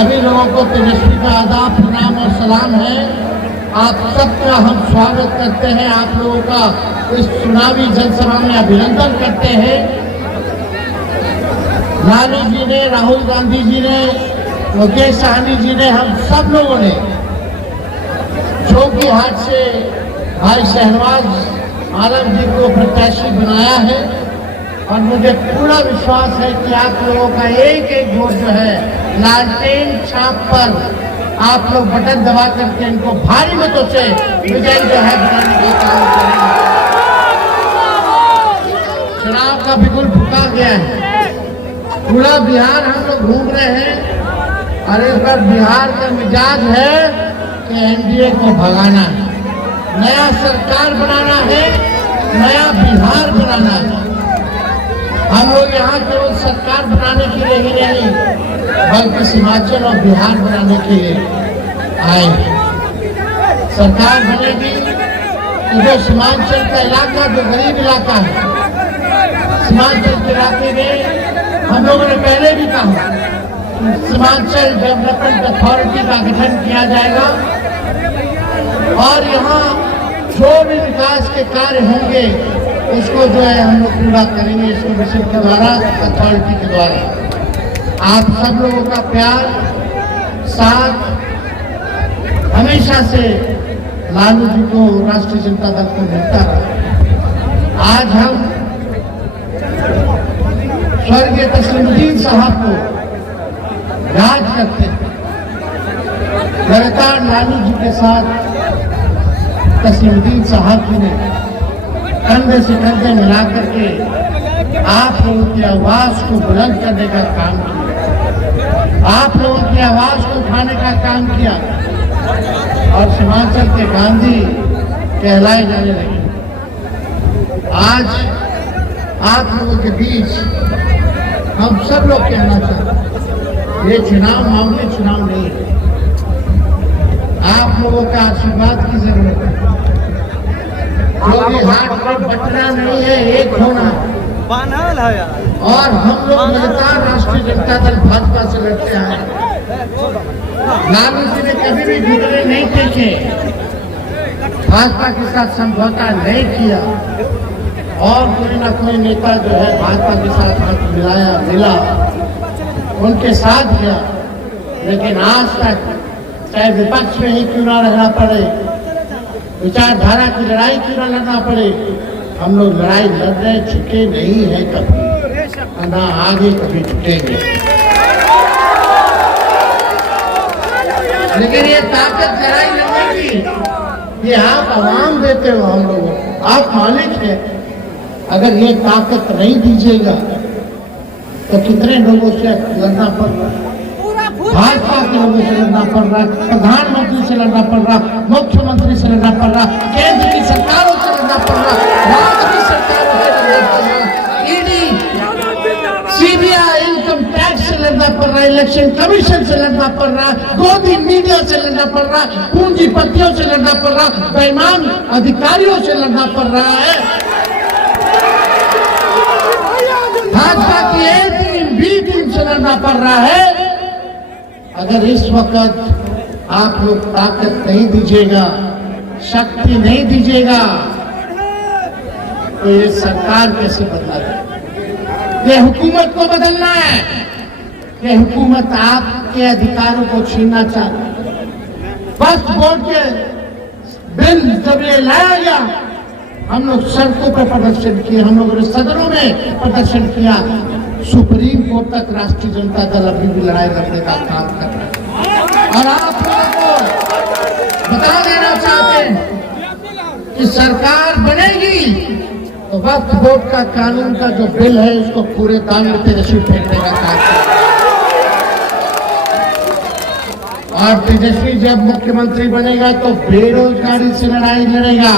सभी लोगों को तेजस्वी का आदाब, प्रणाम और सलाम है। आप सबका हम स्वागत करते हैं, आप लोगों का इस चुनावी जनसभा में अभिनंदन करते हैं। लालू जी ने, राहुल गांधी जी ने, मुकेश सहनी जी ने, हम सब लोगों ने जोकीहाट से भाई शहनवाज आलम जी को प्रत्याशी बनाया है और मुझे पूरा विश्वास है कि आप लोगों का एक एक वोट जो है लालटेन छाप पर आप लोग बटन दबा करके इनको भारी मतों से विजयी जो है बनाने का काम करेंगे। चुनाव का बिल्कुल फूका गया है, पूरा बिहार हम लोग घूम रहे हैं और इस बार बिहार का मिजाज है कि एनडीए को भगाना है, नया सरकार बनाना है, नया बिहार बनाना है। हम लोग यहाँ केवल सरकार बनाने के लिए ही नहीं बल्कि हिमाचल और बिहार बनाने के लिए आए हैं। सरकार बनेगी तो जो सीमांचल का इलाका, जो गरीब इलाका है, सीमांचल के इलाके में हम लोगों ने पहले भी कहा सीमांचल डेवलपमेंट अथॉरिटी का गठन किया जाएगा और यहाँ जो भी विकास के कार्य होंगे उसको जो है हम लोग पूरा करेंगे इस कमीशन के द्वारा, अथॉरिटी के द्वारा। आप सब लोगों का प्यार, साथ हमेशा से लालू जी को, राष्ट्रीय जनता दल को मिलता रहा। आज हम स्वर्गीय तस्लीमुद्दीन साहब को याद करते हैं। लगातार लालू जी के साथ तस्लीमुद्दीन साहब जी ने कंधे से कंधे मिला करके आप लोगों की आवाज को बुलंद करने का काम किया, आप लोगों की आवाज को उठाने का काम किया और सीमांचल के गांधी कहलाए जाने लगे। आज आप लोगों के बीच हम सब लोग कहना चाहते हैं, ये चुनाव मामूली चुनाव नहीं है, आप लोगों का आशीर्वाद की जरूरत है। जोकीहाट में बटना नहीं है, एक होना है और हम लोग लगातार राष्ट्रीय जनता दल भाजपा से लड़ते आए। लालू जी ने कभी भी घुटने नहीं टेके, भाजपा के साथ समझौता नहीं किया और कोई ना कोई नेता जो है भाजपा के साथ हाथ मिला उनके साथ गया। लेकिन आज तक चाहे विपक्ष में ही क्यों ना रहना पड़े, विचारधारा की लड़ाई क्यों न लड़ना पड़े, हम लोग लड़ाई लड़ रहे, झुके नहीं है कभी, ना आगे कभी झुकेंगे। लेकिन ये ताकत लड़ाई लड़ने की ये आप आवाम देते हो हम लोगों को, आप मालिक है। अगर ये ताकत नहीं दीजिएगा तो कितने लोगों से लड़ना पड़ रहा, भाजपा के लोगों से लड़ना पड़ रहा, प्रधानमंत्री से लड़ना पड़ रहा, मुख्यमंत्री से लड़ना पड़ रहा, केंद्र की सरकारों से लड़ना पड़ रहा, राज्य की सरकारों से लड़ना पड़ रहा, ईडी, सीबीआई, इनकम टैक्स से लड़ना पड़ रहा, इलेक्शन कमीशन से लड़ना पड़ रहा, गोदी मीडिया से लड़ना पड़ रहा, पूंजीपतियों से लड़ना पड़ रहा, बेईमान अधिकारियों से लड़ना पड़ रहा है। भाजपा की ए टीम, बी टीम से लड़ना पड़ रहा है। अगर इस वक्त आप लोग ताकत नहीं दीजिएगा, शक्ति नहीं दीजिएगा तो ये सरकार कैसे बदला जाए? ये हुकूमत को बदलना है, ये हुकूमत आपके अधिकारों को छीनना चाहती है। वक्फ बोर्ड के बिल जब ये लाया गया, हम लोग सड़कों पर प्रदर्शन किए, हम लोगों ने सदनों में प्रदर्शन किया, सुप्रीम कोर्ट तक राष्ट्रीय जनता दल अभी भी लड़ाई लड़ने का काम कर रहा है। और आप लोगों को बता देना चाहते हैं कि सरकार बनेगी तो वक्फ बोर्ड का कानून का जो बिल है उसको पूरे दाम में तेजस्वी फेंकने का काम करेगा। और तेजस्वी जब मुख्यमंत्री बनेगा तो बेरोजगारी से लड़ाई लड़ेगा।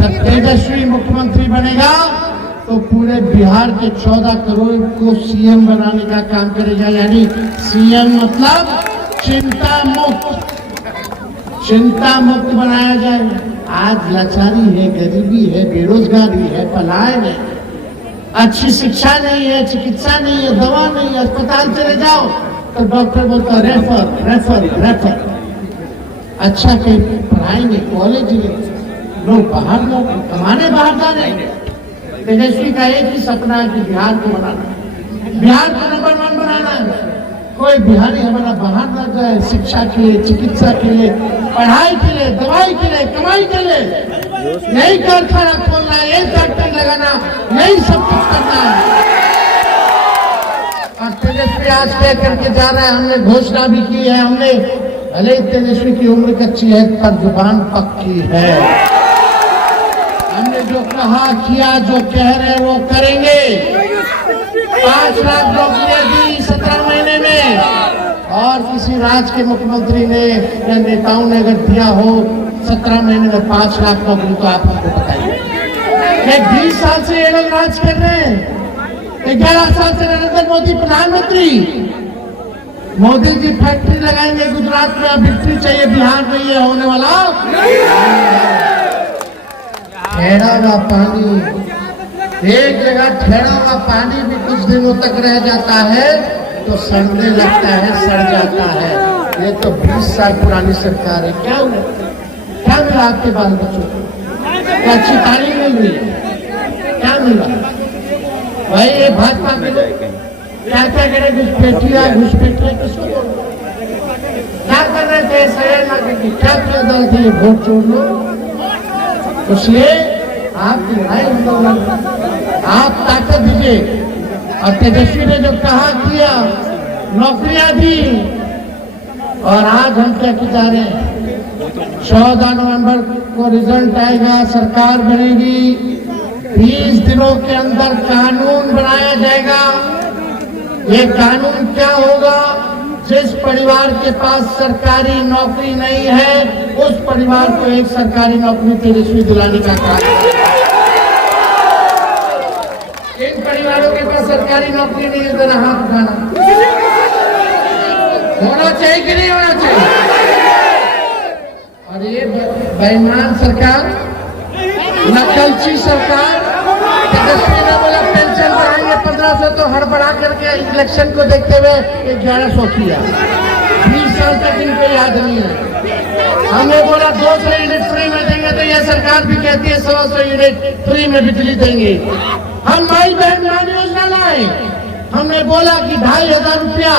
जब तेजस्वी मुख्यमंत्री बनेगा तो पूरे बिहार के 14 करोड़ को सीएम बनाने का काम करेगा। यानी सीएम मतलब चिंता मुक्त बनाया जाए। आज लाचारी है, गरीबी है, बेरोजगारी है, पलायन है, अच्छी शिक्षा नहीं है, चिकित्सा नहीं है, दवा नहीं है, अस्पताल चले जाओ तो डॉक्टर बोलता रेफर रेफर रेफर। अच्छा कहीं पढ़ाएंगे, कॉलेज में लोग बाहर कमाने बाहर जा रहे हैं। तेजस्वी का एक ही सपना है कि बिहार को बनाना, बिहार को नंबर 1 बनाना है। कोई बिहारी हमारा बाहर न जाए, शिक्षा के लिए, चिकित्सा के लिए, पढ़ाई के लिए, दवाई के लिए, कमाई के लिए। यही कारखाना खोलना है, यही फैक्ट्री लगाना, यही सब कुछ करना है। और तेजस्वी आज तय करके जा रहा है, हमने घोषणा भी की है, हमने भले ही तेजस्वी की उम्र कच्ची है पर जुबान पक्की है। हमने जो कहा किया, जो कह रहे हैं वो करेंगे। 5 लाख नौकरियां दी 17 महीने में, और किसी राज्य के मुख्यमंत्री ने या नेताओं ने अगर दिया हो 17 महीने में 5 लाख नौकरी, तो आप हमको बताइए। 20 साल से ये लोग राज कर रहे हैं, 11 साल से नरेंद्र मोदी प्रधानमंत्री। मोदी जी फैक्ट्री लगाएंगे गुजरात में, अब बिजली चाहिए बिहार में, ये होने वाला ठहरा हुआ पानी, एक जगह ठहरा हुआ पानी भी कुछ दिनों तक रह जाता है तो सड़ने लगता है, सड़ जाता है। ये तो 20 साल पुरानी सरकार है। क्या हुआ, क्या मिला आपके बाल बच्चों को? क्या अच्छी तालीम मिल रही है? क्या मिला? भाई ये भाजपा के लोग क्या क्या करे, घुसपैठिया किसको क्या कर रहे थे? शहर में क्या किया दल थे, वोट छोड़ लो। इसलिए आप लड़ाई आंदोलन, आप ताकत दीजिए। और तेजस्वी ने जो कहा किया, नौकरियां दी, और आज हम क्या की जा रहे हैं? 14 नवंबर को रिजल्ट आएगा, सरकार बनेगी, 20 दिनों के अंदर कानून बनाया जाएगा। ये कानून क्या होगा? जिस परिवार के पास सरकारी नौकरी नहीं है, उस परिवार को एक सरकारी नौकरी तेजस्वी दिलाने का काम। इन परिवारों के पास सरकारी नौकरी नहीं है, जरा हाथ उठाना। होना चाहिए कि नहीं होना चाहिए? और ये बेईमान सरकार, नकलची सरकार, तेजस्वी ने बोला पेंशन बढ़ाएंगे 1500, तो हड़बड़ा करके इलेक्शन को देखते हुए 1100 किया। 20 साल तक इनको याद नहीं है। हमने बोला 200 यूनिट फ्री में देंगे, तो यह सरकार भी कहती है 100 यूनिट फ्री में बिजली देंगे। हम माई बहन मान योजना लाए, हमने बोला कि 2500 रुपया,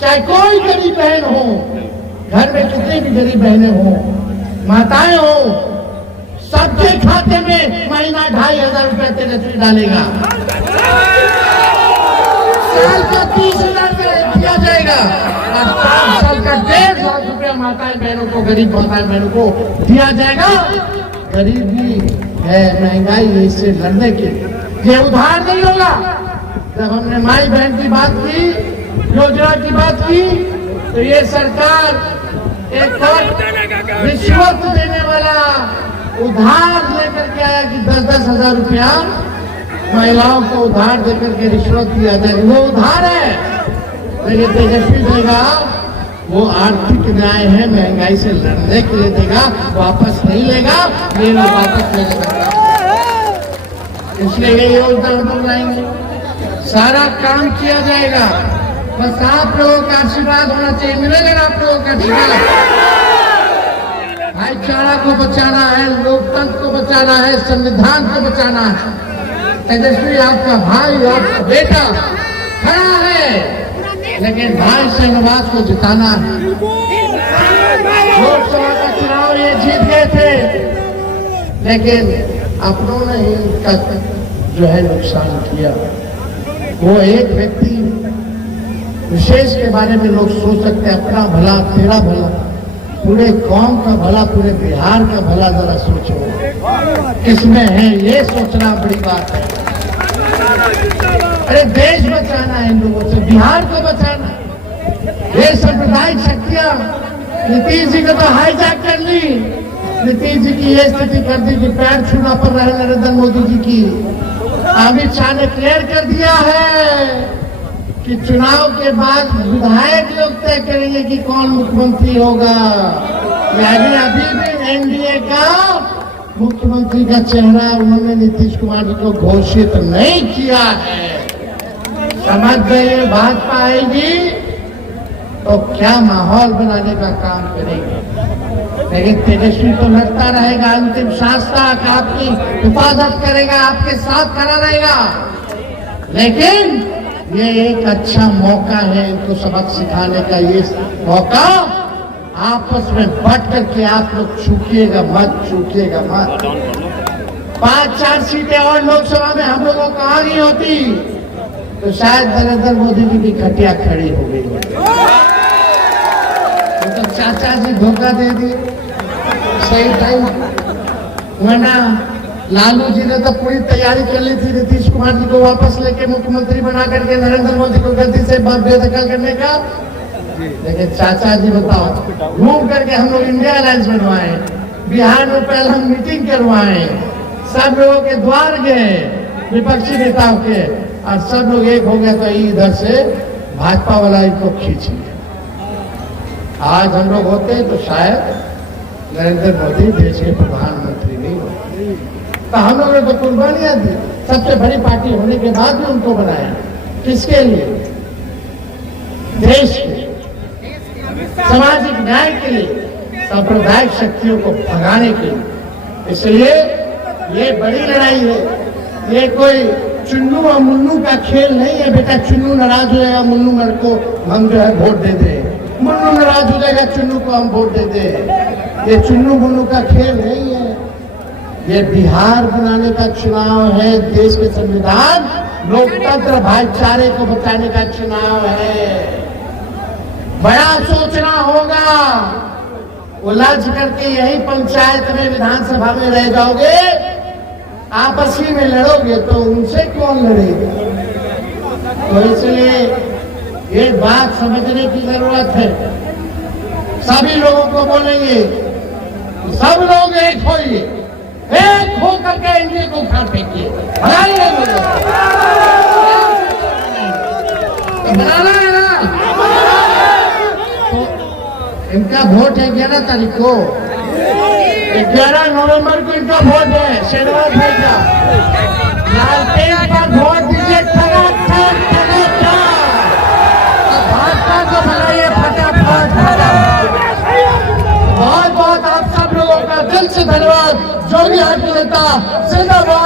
चाहे कोई गरीब बहन हो, घर में कितनी भी गरीब बहनें हो, माताएं हो, सबके खाते में महीना 2500 रुपया तेजस्वी डालेगा। साल का 30,000 दिया जाएगा, और 5 साल का 1.5 लाख रुपया माताएं बहनों को, गरीब माताएं बहनों को दिया जाएगा। गरीबी है, महंगाई है, इससे लड़ने के ये उधार नहीं होगा। जब हमने माई बहन की बात की, योजना की बात की, तो ये सरकार एक और रिश्वत देने वाला उधार लेकर के आया कि 10-10 हजार रुपया महिलाओं को उधार देकर के रिश्वत दिया जाए। वो उधार है, लेकिन तेजस्वी देगा वो आर्थिक न्याय है, महंगाई से लड़ने के लिए देगा, वापस नहीं लेगा, ये लोग वापस ले लेगा। इसलिए ये योजना हम लाएंगे, सारा काम किया जाएगा। बस आप लोगों का आशीर्वाद होना चाहिए। मिलेगा ना आप लोगों का आशीर्वाद? भाईचारा को बचाना है, लोकतंत्र को बचाना है, संविधान को बचाना है। तेजस्वी आपका भाई, आपका बेटा खड़ा है, लेकिन भाई श्रीनिवास को जिताना है। लोकसभा का चुनाव ये जीत गए थे, लेकिन अपनों ने इनका जो है नुकसान किया। वो एक व्यक्ति विशेष के बारे में लोग सोच सकते हैं, अपना भला, तेरा भला, पूरे कौम का भला, पूरे बिहार का भला जरा सोचो किसमें है, ये सोचना बड़ी बात है। अरे देश बचाना है इन लोगों से, बिहार को बचाना। ये सांप्रदायिक शक्तियां नीतीश जी को तो हाईजैक कर ली। नीतीश जी की ये स्थिति कर दी कि पैर छूना पड़ रहा है नरेंद्र मोदी जी की। अमित शाह ने क्लियर कर दिया है कि चुनाव के बाद विधायक लोग तय करेंगे कि कौन मुख्यमंत्री होगा। यानी अभी भी एनडीए का मुख्यमंत्री का चेहरा उन्होंने नीतीश कुमार जी को घोषित नहीं किया है। समझ गए, भाजपा आएगी तो क्या माहौल बनाने का काम करेंगे। लेकिन तेजस्वी तो लड़ता रहेगा अंतिम सांस तक, आपकी हिफाजत करेगा, आपके साथ खड़ा रहेगा। लेकिन ये एक अच्छा मौका है इनको सबक सिखाने का। ये मौका आपस में बट करके आप लोग चूकिएगा मत। 5-4 सीटें और लोकसभा में हम लोगों को आ गई होती तो शायद नरेंद्र मोदी जी की खटिया खड़ी हो गई होती। तो चाचा जी धोखा दे दिए सही टाइम। वरना लालू जी ने तो पूरी तैयारी कर ली थी नीतीश कुमार जी को वापस लेके मुख्यमंत्री बना करके नरेंद्र मोदी को गलती से बेदखल करने का। लेकिन चाचा जी बताओ, घूम करके हम लोग इंडिया अलायंस बनवाए, बिहार में पहले हम मीटिंग करवाए, सब लोगों के द्वार गए विपक्षी नेताओं के, और सब लोग एक हो गया तो इधर से भाजपा वाला इनको खींच लिया। आज हम लोग होते तो शायद नरेंद्र मोदी देश के प्रधानमंत्री नहीं होते। तो हम लोगों ने तो कुर्बानियां दी, सबसे बड़ी पार्टी होने के बाद भी उनको बनाया। किसके लिए? देश के सामाजिक न्याय के लिए, सांप्रदायिक शक्तियों को भगाने के लिए। इसलिए ये बड़ी लड़ाई है। ये कोई चुन्नू और मुन्नू का खेल नहीं है। बेटा चुन्नू नाराज हो जाएगा, मुन्नू मेरे को हम जो है वोट दे दे, मुन्नू नाराज हो जाएगा, चुन्नू को हम वोट दे दे। ये चुन्नू मुन्नू का खेल नहीं है। ये बिहार बनाने का चुनाव है। देश के संविधान, लोकतंत्र, भाईचारे को बचाने का चुनाव है। बड़ा सोचना होगा। उलझ करके यही पंचायत में, विधानसभा में रह जाओगे, आपसी में लड़ोगे तो उनसे कौन लड़ेगा। तो इसलिए एक बात समझने की जरूरत है। सभी लोगों को बोलेंगे, सब लोग एक होइए, एक हो करके एनडीए को उठा फेंकिए, बनाइए बनाना है ना। तो इनका वोट है 11 तारीख को, 11 नवंबर को इनका वोट है शनिवार भाई का। लालटेन पर वोट दीजिए, भाजपा को बनाइए फटाफट। बहुत बहुत आप सब लोगों का दिल से धन्यवाद। जोगी आदमी नेता जिंदाबाद।